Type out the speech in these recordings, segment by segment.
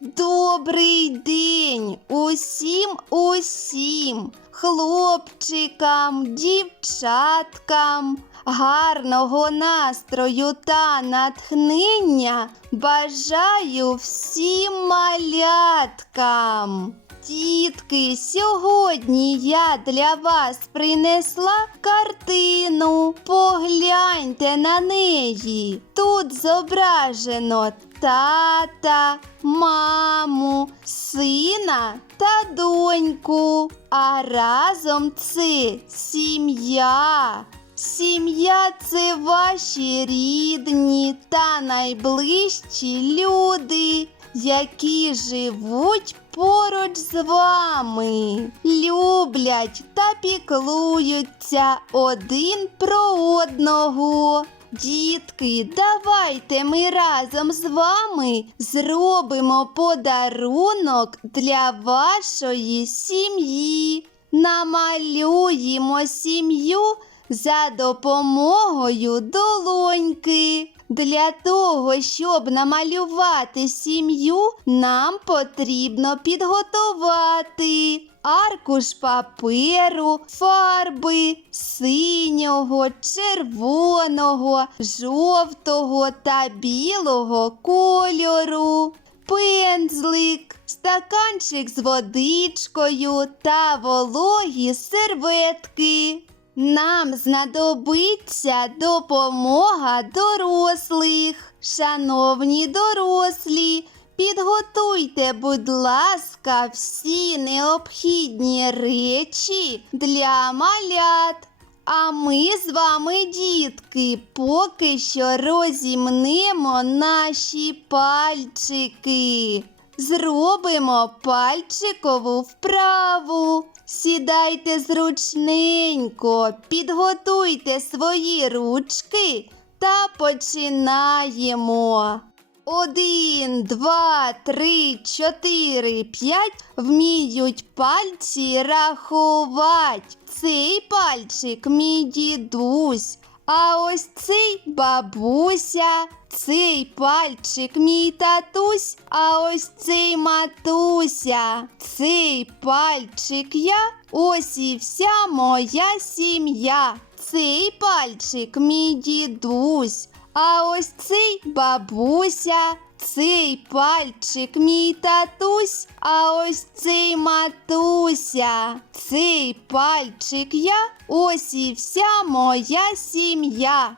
Добрий день усім усім хлопчикам, дівчаткам. Гарного настрою та натхнення бажаю всім маляткам. Тітки, сьогодні я для вас принесла картину. Погляньте на неї. Тут зображено тата, маму, сина та доньку. А разом це сім'я. Сім'я це ваші рідні та найближчі люди, які живуть поруч з вами, люблять та піклуються один про одного. Дітки, давайте ми разом з вами зробимо подарунок для вашої сім'ї. Намалюємо сім'ю за допомогою долоньки. Для того, щоб намалювати сім'ю, нам потрібно підготувати аркуш паперу, фарби синього, червоного, жовтого та білого кольору, пензлик, стаканчик з водичкою та вологі серветки. Нам знадобиться допомога дорослих. Шановні дорослі, підготуйте, будь ласка, всі необхідні речі для малят. А ми з вами, дітки, поки що розімнемо наші пальчики. Зробимо пальчикову вправу. Сідайте зручненько, підготуйте свої ручки та починаємо. Один, два, три, чотири, п'ять вміють пальці рахувати. Цей пальчик мій дідусь, а ось цей бабуся, цей пальчик мій татусь, а ось цей матуся, цей пальчик я, ось і вся моя сім'я. Цей пальчик мій дідусь, а ось цей бабуся, цей пальчик мій татусь, а ось цей матуся, цей пальчик я, ось і вся моя сім'я.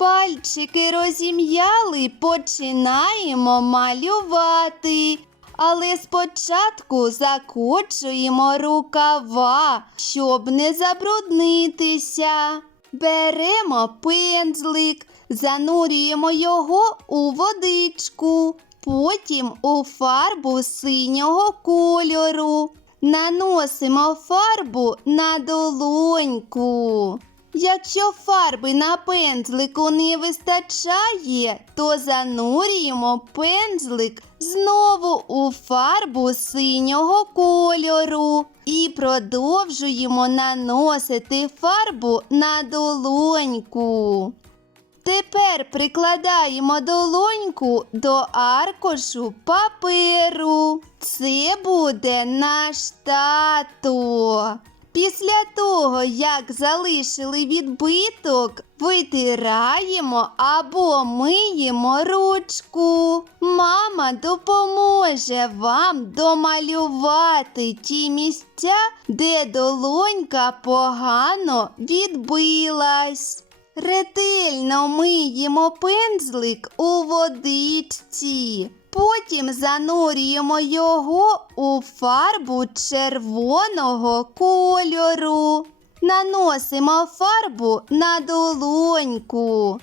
Пальчики розім'яли, починаємо малювати. Але спочатку закочуємо рукава, щоб не забруднитися. Беремо пензлик, занурюємо його у водичку, потім у фарбу синього кольору. Наносимо фарбу на долоньку. Якщо фарби на пензлику не вистачає, то занурюємо пензлик знову у фарбу синього кольору і продовжуємо наносити фарбу на долоньку. Тепер прикладаємо долоньку до аркушу паперу. Це буде наш тато. Після того, як залишили відбиток, витираємо або миємо ручку. Мама допоможе вам домалювати ті місця, де долонька погано відбилась. Ретельно миємо пензлик у водичці. Потім занурюємо його у фарбу червоного кольору. Наносимо фарбу на долоньку.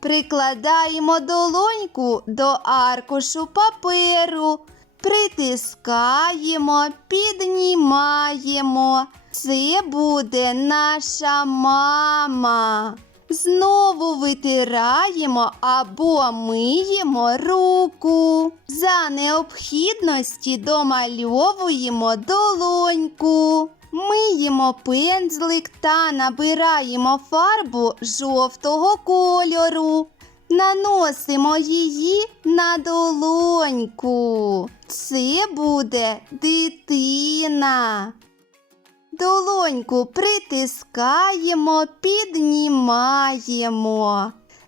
Прикладаємо долоньку до аркушу паперу. Притискаємо, піднімаємо. Це буде наша мама. Знову витираємо або миємо руку. За необхідності домальовуємо долоньку. Миємо пензлик та набираємо фарбу жовтого кольору. наносимо її на долоньку. Це буде дитина. Долоньку притискаємо, піднімаємо.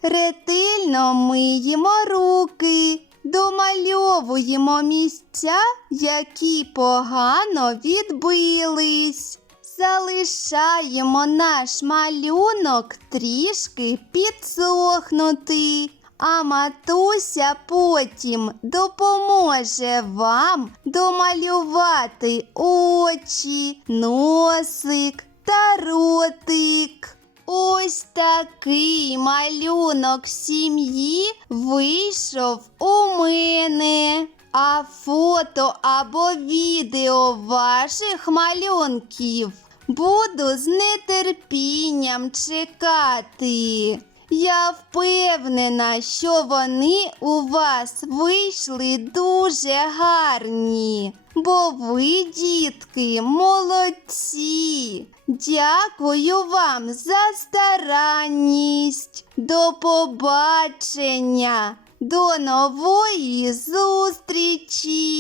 Ретельно миємо руки, домальовуємо місця, які погано відбились. Залишаємо наш малюнок трішки підсохнути, а матуся потім допоможе вам домалювати очі, носик та ротик. Ось такий малюнок сім'ї вийшов у мене. А фото або відео ваших малюнків буду з нетерпінням чекати. Я впевнена, що вони у вас вийшли дуже гарні, бо ви, дітки, молодці. Дякую вам за старанність. До побачення, до нової зустрічі!